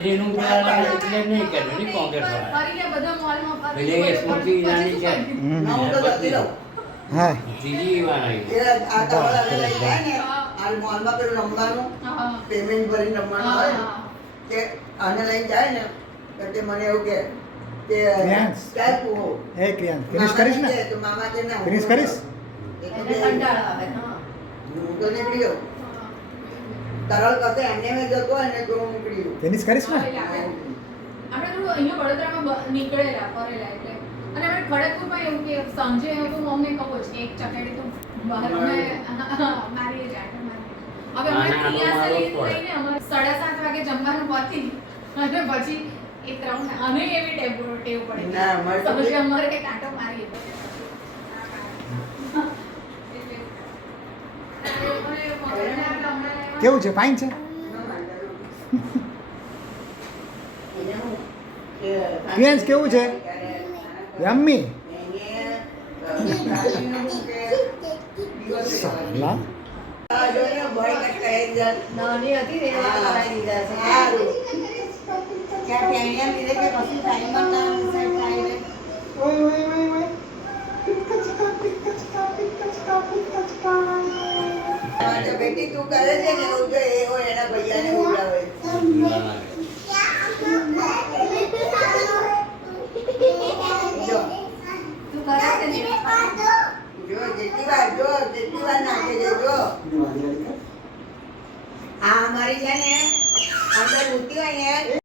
એનું પેલા એટલે નહીં કર્યું ને કોંગ્રેસ વાળા ફરીને બધા મોલમાં એટલે એ સ્મૃતિ ઈરાની છે ના, હું તો જતી રહું. હા ત્રીજી વાર આવી એ આ ટવલ હવે લઈ જાય ને, આ મોલમાં પેલું રમવાનું, પેમેન્ટ ભરીને રમવાનું હોય ને, તે આને લઈને જાય ને, તો તે મને એવું કહે કે ક્રિયાંશ. ચાલ પૂહો. એ ક્રિયાંશ ફિનિશ કરીશ ને તો મામા કે ના, ફિનિશ કરીશ એ તો એટલે બે- કંટાળો આવે હા હું તો નીકળી ગયો. તરલ કસે એમને મેં જતો હોય ને તો હું નીકળી ગયો. ફિનિશ કરીશ ને આપણે થોડું અહીંયા વડોદરામાં નીકળેલા ફરેલા એટલે અને આપણે ખડગપુરમાં એવું કે સાંજે એવું તો અમને કહું જ કે એક ચકેડી તો બહાર અમે મારીએ જ આટો મારીએ હવે અમે અહીંયા લઈને અમારે 7:30 વાગે જમવાનું પતી અને પછી એક રાઉન્ડ અને એવી ટેવ પડી ના, અમારે તો સમજે અમારે એક આટો મારીએ કેવું છે ફાઇન છે ક્રિયાંશ કેવું છે યમ્મી સાલા નાની હતી ને એવા કરાવી દીધા છે બેટી તું કરે છે ને એવું જો એવો એના ભૈયાને ઉડાવે. જો તું કરે છે ને જેટલી વાર નાખે છે જો આ અમારી છે ને અંદર ઉઠી હોય ને